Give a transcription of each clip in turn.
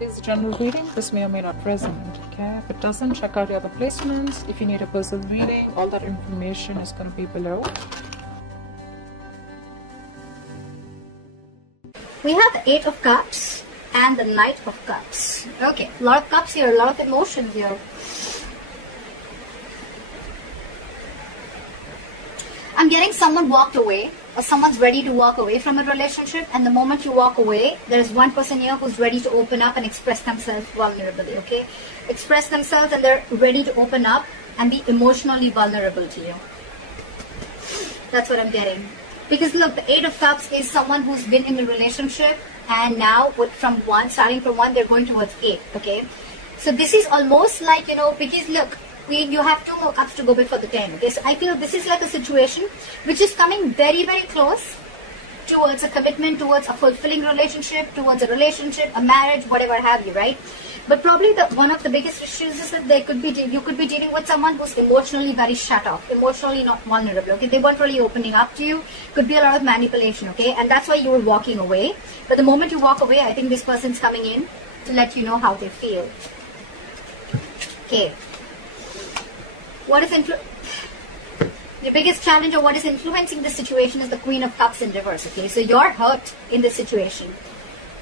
It is a general reading. This may or may not resonate. Okay, if it doesn't, check out the other placements. If you need a personal reading, all that information is going to be below. We have the Eight of Cups and the Knight of Cups. Okay, a lot of cups here, a lot of emotions here. I'm getting someone walked away, or someone's ready to walk away from a relationship, and the moment you walk away, there's one person here who's ready to open up and express themselves vulnerably, okay? Express themselves and they're ready to open up and be emotionally vulnerable to you. That's what I'm getting. Because look, the Eight of Cups is someone who's been in a relationship, and now starting from one, they're going towards 8, okay? So this is almost like, because look, you have 2 more cups to go before the 10. Okay, so I feel this is like a situation which is coming very, very close towards a commitment, towards a fulfilling relationship, towards a relationship, a marriage, whatever have you, right? But probably one of the biggest issues is that you could be dealing with someone who's emotionally very shut off, emotionally not vulnerable. Okay, they weren't really opening up to you. Could be a lot of manipulation. Okay, and that's why you were walking away. But the moment you walk away, I think this person's coming in to let you know how they feel. Okay. What is the biggest challenge, or what is influencing the situation, is the Queen of Cups in reverse. Okay, so you're hurt in this situation.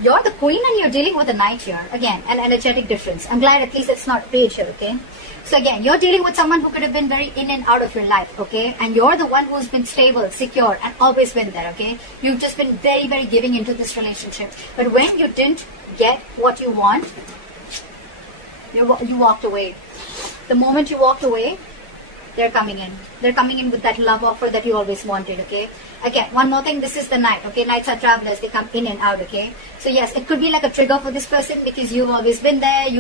You're the Queen and you're dealing with a Knight here. Again, an energetic difference. I'm glad at least it's not page here. Okay, so again, you're dealing with someone who could have been very in and out of your life. Okay, and you're the one who's been stable, secure, and always been there. Okay, you've just been very, very giving into this relationship. But when you didn't get what you want, you walked away. The moment you walked away, they're coming in. They're coming in with that love offer that you always wanted, okay? Again, one more thing, this is the Knight, okay? Knights are travelers, they come in and out, okay? So yes, it could be like a trigger for this person because you've always been there.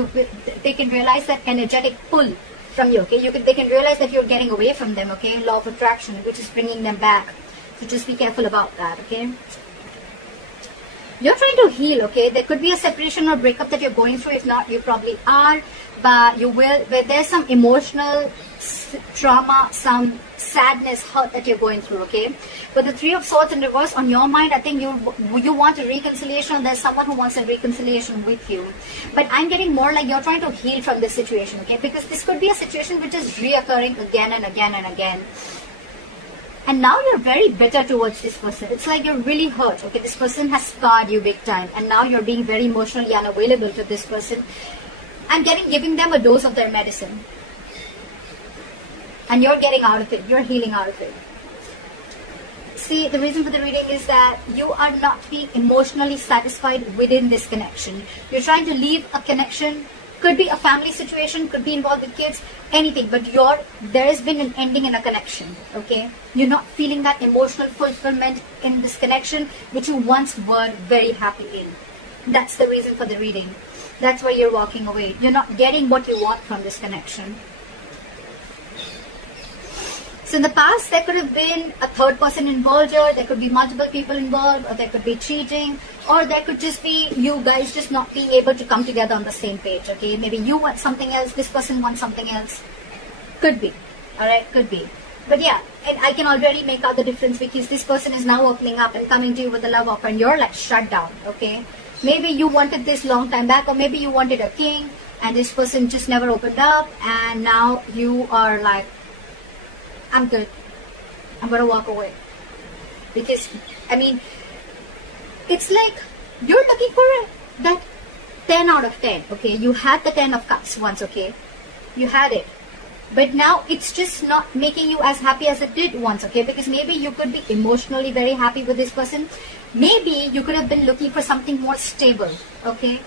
They can realize that energetic pull from you, okay? They can realize that you're getting away from them, okay? Law of attraction, which is bringing them back. So just be careful about that, okay? You're trying to heal, okay? There could be a separation or breakup that you're going through. If not, you probably are. But you will, but there's some emotional trauma, some sadness, hurt that you're going through, okay? But the Three of Swords in reverse, on your mind, I think you want a reconciliation. There's someone who wants a reconciliation with you. But I'm getting more like you're trying to heal from this situation, okay? Because this could be a situation which is reoccurring again and again and again. And now you're very bitter towards this person. It's like you're really hurt, okay? This person has scarred you big time. And now you're being very emotionally unavailable to this person. I'm giving them a dose of their medicine. And you're getting out of it. You're healing out of it. See, the reason for the reading is that you are not being emotionally satisfied within this connection. You're trying to leave a connection. Could be a family situation, could be involved with kids, anything. But there has been an ending in a connection, okay? You're not feeling that emotional fulfillment in this connection, which you once were very happy in. That's the reason for the reading. That's why you're walking away. You're not getting what you want from this connection. So in the past, there could have been a third person involved here. There could be multiple people involved, or there could be cheating, or there could just be you guys just not being able to come together on the same page, okay? Maybe you want something else, this person wants something else. Could be, all right? Could be. But yeah, and I can already make out the difference because this person is now opening up and coming to you with a love offer, and you're like shut down, okay? Maybe you wanted this long time back, or maybe you wanted a king, and this person just never opened up, and now you are like, I'm good. I'm going to walk away. Because, I mean, it's like you're looking for that 10 out of 10, okay? You had the 10 of Cups once, okay? You had it. But now it's just not making you as happy as it did once, okay? Because maybe you could be emotionally very happy with this person. Maybe you could have been looking for something more stable, okay?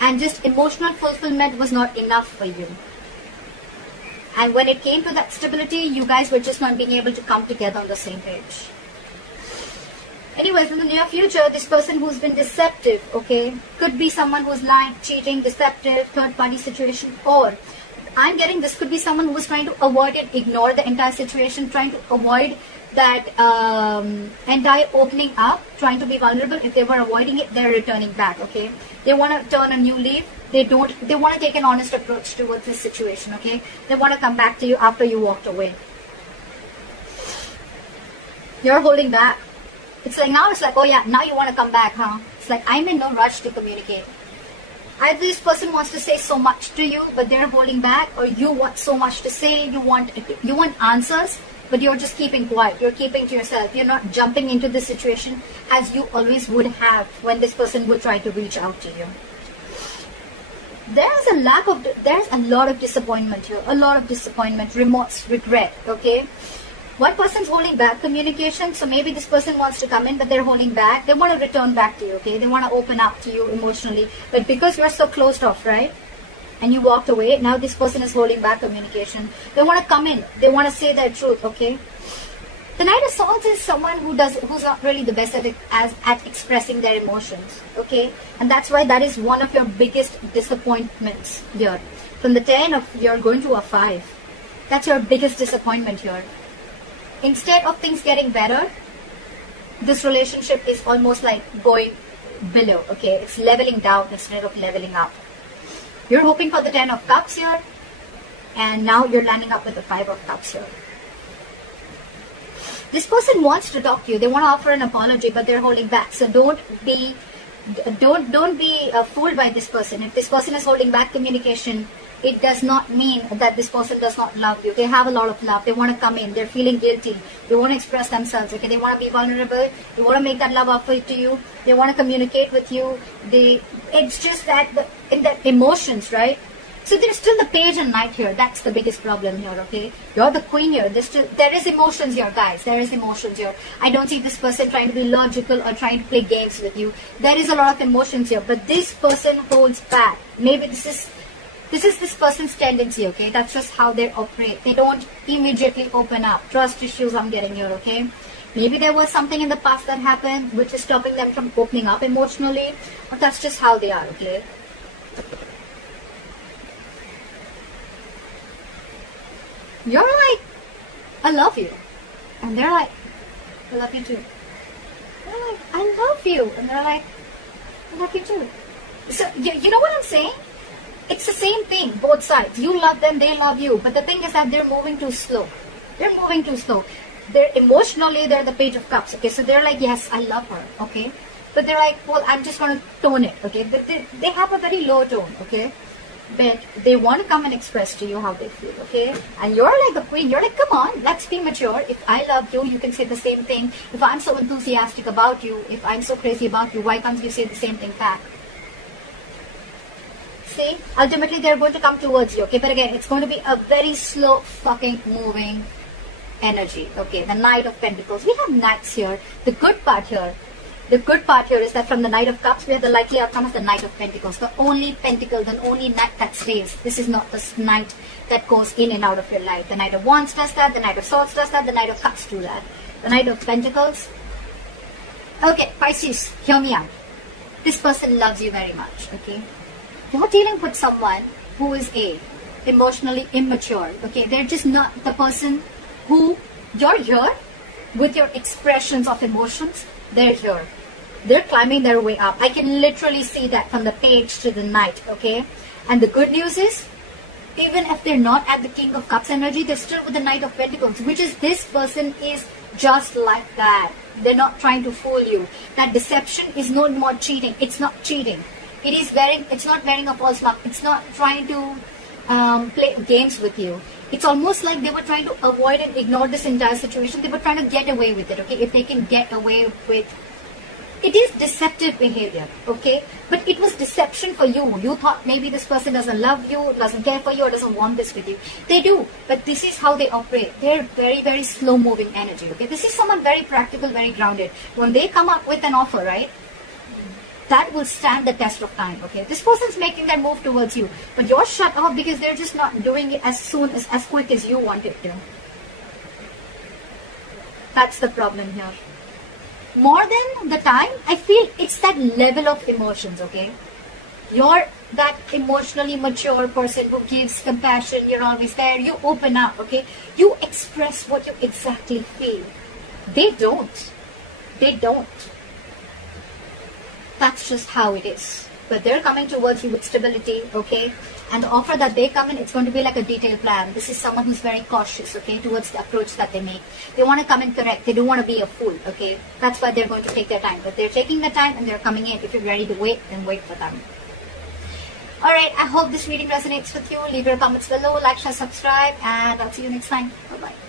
And just emotional fulfillment was not enough for you. And when it came to that stability, you guys were just not being able to come together on the same page. Anyways, in the near future, this person who's been deceptive, okay, could be someone who's lying, cheating, deceptive, third-party situation, or I'm getting this could be someone who was trying to avoid it, ignore the entire situation, trying to avoid that entire opening up, trying to be vulnerable. If they were avoiding it, they're returning back, okay? They want to turn a new leaf. They want to take an honest approach towards this situation, okay? They want to come back to you after you walked away. You're holding back. It's like now it's like, oh yeah, now you want to come back, huh? It's like I'm in no rush to communicate. Either this person wants to say so much to you, but they're holding back, or you want so much to say, you want answers, but you're just keeping quiet. You're keeping to yourself. You're not jumping into the situation as you always would have when this person would try to reach out to you. There's a lot of disappointment here. A lot of disappointment, remorse, regret, okay? One person's holding back communication, so maybe this person wants to come in, but they're holding back. They want to return back to you, okay? They want to open up to you emotionally, but because you're so closed off, right? And you walked away, now this person is holding back communication. They want to come in. They want to say their truth, okay? The Knight of Swords is someone who's not really the best at expressing their emotions, okay? And that's why that is one of your biggest disappointments here. From the 10 you're going to a 5. That's your biggest disappointment here. Instead of things getting better, this relationship is almost like going below, okay? It's leveling down instead of leveling up. You're hoping for the 10 of Cups here, and now you're landing up with the 5 of Cups here. This person wants to talk to you. They want to offer an apology, but they're holding back. So don't be fooled by this person. If this person is holding back communication, it does not mean that this person does not love you. They have a lot of love. They want to come in. They're feeling guilty. They want to express themselves. Okay, they want to be vulnerable. They want to make that love offer to you. They want to communicate with you. It's just that in the emotions, right? So there's still the Page and Knight here. That's the biggest problem here, okay? You're the Queen here. There is emotions here, guys. There is emotions here. I don't see this person trying to be logical or trying to play games with you. There is a lot of emotions here, but this person holds back. Maybe this is this person's tendency, okay? That's just how they operate. They don't immediately open up. Trust issues I'm getting here, okay? Maybe there was something in the past that happened which is stopping them from opening up emotionally, but that's just how they are, okay? You're like, I love you. And they're like, I love you too. They're like, I love you. And they're like, I love you too. So, you know what I'm saying? It's the same thing, both sides. You love them, they love you. But the thing is that they're moving too slow. They're moving too slow. They're emotionally, they're the Page of Cups. Okay, so they're like, yes, I love her. Okay. But they're like, well, I'm just going to tone it. Okay. But they have a very low tone. Okay. But they want to come and express to you how they feel, okay? And you're like the Queen. You're like, come on, let's be mature. If I love you, you can say the same thing. If I'm so enthusiastic about you, if I'm so crazy about you, why can't you say the same thing back? See, ultimately they're going to come towards you, okay? But again, it's going to be a very slow fucking moving energy, okay? The Knight of Pentacles. We have Knights here. The good part here is that from the Knight of Cups, we have the likely outcome of the Knight of Pentacles. The only pentacle, the only knight that stays. This is not the knight that goes in and out of your life. The Knight of Wands does that. The Knight of Swords does that. The Knight of Cups do that. The Knight of Pentacles. Okay, Pisces, hear me out. This person loves you very much, okay? You're dealing with someone who is emotionally immature, okay? They're just not the person who you're here with your expressions of emotions. They're here. They're climbing their way up. I can literally see that from the Page to the Knight, okay? And the good news is, even if they're not at the King of Cups energy, they're still with the Knight of Pentacles, which is this person is just like that. They're not trying to fool you. That deception is no more cheating. It's not cheating. It's not wearing a false mask. It's not trying to play games with you. It's almost like they were trying to avoid and ignore this entire situation. They were trying to get away with it, okay? If they can get away with... It is deceptive behavior, okay? But it was deception for you. You thought maybe this person doesn't love you, doesn't care for you, or doesn't want this with you. They do, but this is how they operate. They're very, very slow-moving energy, okay? This is someone very practical, very grounded. When they come up with an offer, right? That will stand the test of time, okay? This person's making that move towards you, but you're shut off because they're just not doing it as quick as you want it to. That's the problem here. More than the time, I feel it's that level of emotions, okay? You're that emotionally mature person who gives compassion, you're always there, you open up, okay? You express what you exactly feel. They don't. They don't. That's just how it is. But they're coming towards you with stability, okay? And the offer that they come in, it's going to be like a detailed plan. This is someone who's very cautious, okay, towards the approach that they make. They want to come in correct. They don't want to be a fool, okay? That's why they're going to take their time. But they're taking their time and they're coming in. If you're ready to wait, then wait for them. Alright, I hope this reading resonates with you. Leave your comments below, like, share, subscribe, and I'll see you next time. Bye-bye.